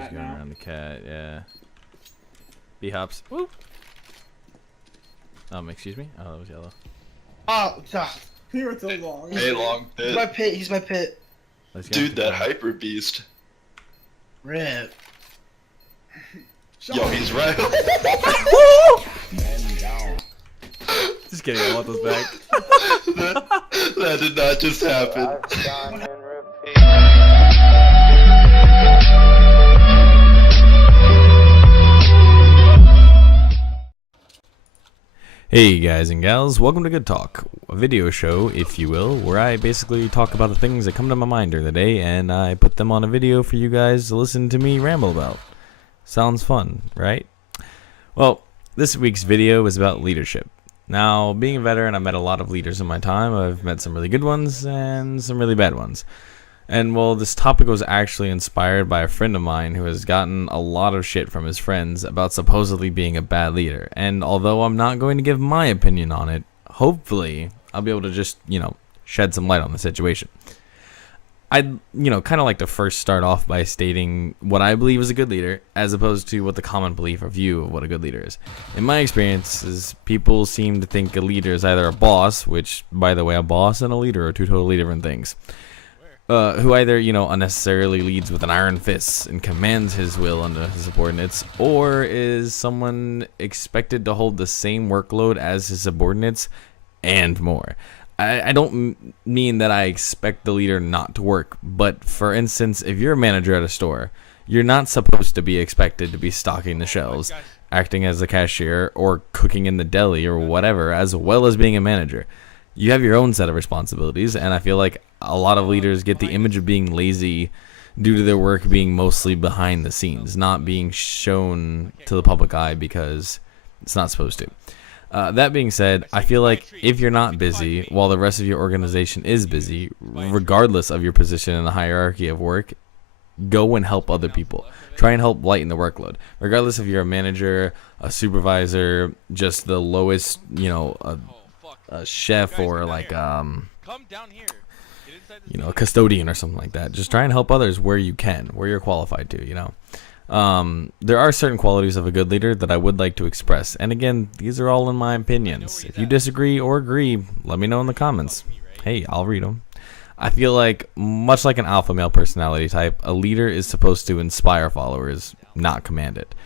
cat going now. around the cat, yeah. B-hops. Woo! Excuse me? Oh, that was yellow. Oh, God. You were too long. Hey, long He's my pit. pit. He's my pit. Let's go. Dude, that hyper beast. Rip. Yo, he's right. Just kidding, I want those back. that did not just happen. Hey guys and gals, welcome to Good Talk, a video show, if you will, where I basically talk about the things that come to my mind during the day and I put them on a video for you guys to listen to me ramble about. Sounds fun, right? Well, this week's video is about leadership. Now, being a veteran, I've met a lot of leaders in my time. I've met some really good ones and some really bad ones. And well, this topic was actually inspired by a friend of mine who has gotten a lot of shit from his friends about supposedly being a bad leader. And although I'm not going to give my opinion on it, hopefully I'll be able to just, shed some light on the situation. I'd, kind of like to first start off by stating what I believe is a good leader, as opposed to what the common belief or view of what a good leader is. In my experiences, people seem to think a leader is either a boss, which, by the way, a boss and a leader are two totally different things. Who either, unnecessarily leads with an iron fist and commands his will unto his subordinates, or is someone expected to hold the same workload as his subordinates and more. I don't mean that I expect the leader not to work, but for instance, if you're a manager at a store, you're not supposed to be expected to be stocking the shelves, acting as a cashier, or cooking in the deli or whatever, as well as being a manager. You have your own set of responsibilities, and I feel like a lot of leaders get the image of being lazy due to their work being mostly behind the scenes, not being shown to the public eye because it's not supposed to. That being said, I feel like if you're not busy while the rest of your organization is busy, regardless of your position in the hierarchy of work, go and help other people. Try and help lighten the workload. Regardless if you're a manager, a supervisor, just the lowest, a chef, or like a custodian or something like that. Just try and help others where you can, where you're qualified to, There are certain qualities of a good leader that I would like to express, and again, these are all in my opinions. If you disagree or agree, let me know in the comments. Hey, I'll read them. I feel like, much like an alpha male personality type, a leader is supposed to inspire followers, not command it.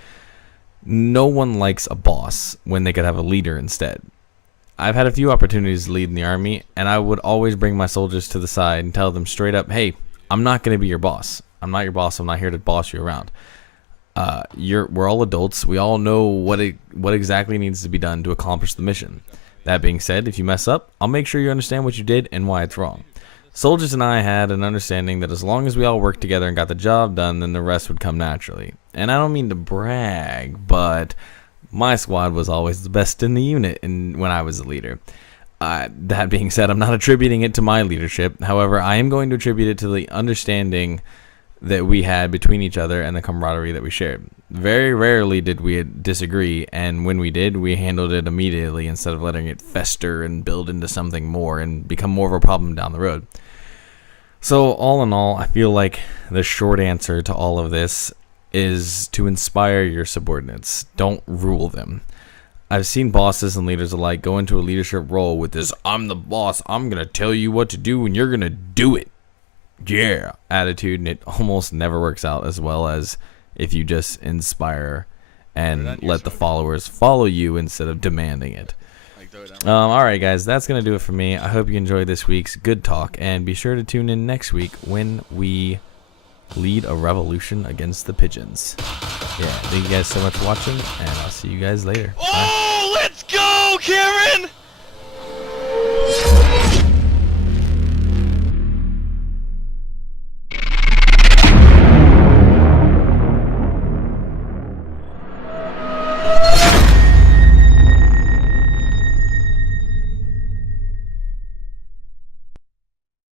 No one likes a boss when they could have a leader instead. I've had a few opportunities to lead in the army, and I would always bring my soldiers to the side and tell them straight up, hey, I'm not going to be your boss. I'm not your boss. I'm not here to boss you around. We're all adults. We all know what exactly needs to be done to accomplish the mission. That being said, if you mess up, I'll make sure you understand what you did and why it's wrong. Soldiers and I had an understanding that as long as we all worked together and got the job done, then the rest would come naturally. And I don't mean to brag, but my squad was always the best in the unit when I was the leader. That being said, I'm not attributing it to my leadership. However, I am going to attribute it to the understanding that we had between each other and the camaraderie that we shared. Very rarely did we disagree, and when we did, we handled it immediately instead of letting it fester and build into something more and become more of a problem down the road. So all in all, I feel like the short answer to all of this is to inspire your subordinates. Don't rule them. I've seen bosses and leaders alike go into a leadership role with this "I'm the boss, I'm gonna tell you what to do and you're gonna do it, yeah" attitude, and it almost never works out as well as if you just inspire and let the followers follow you instead of demanding it. Alright guys, that's gonna do it for me. I hope you enjoyed this week's Good Talk, and be sure to tune in next week when we lead a revolution against the pigeons. Yeah, thank you guys so much for watching, and I'll see you guys later. Bye. Oh, let's go, Karen!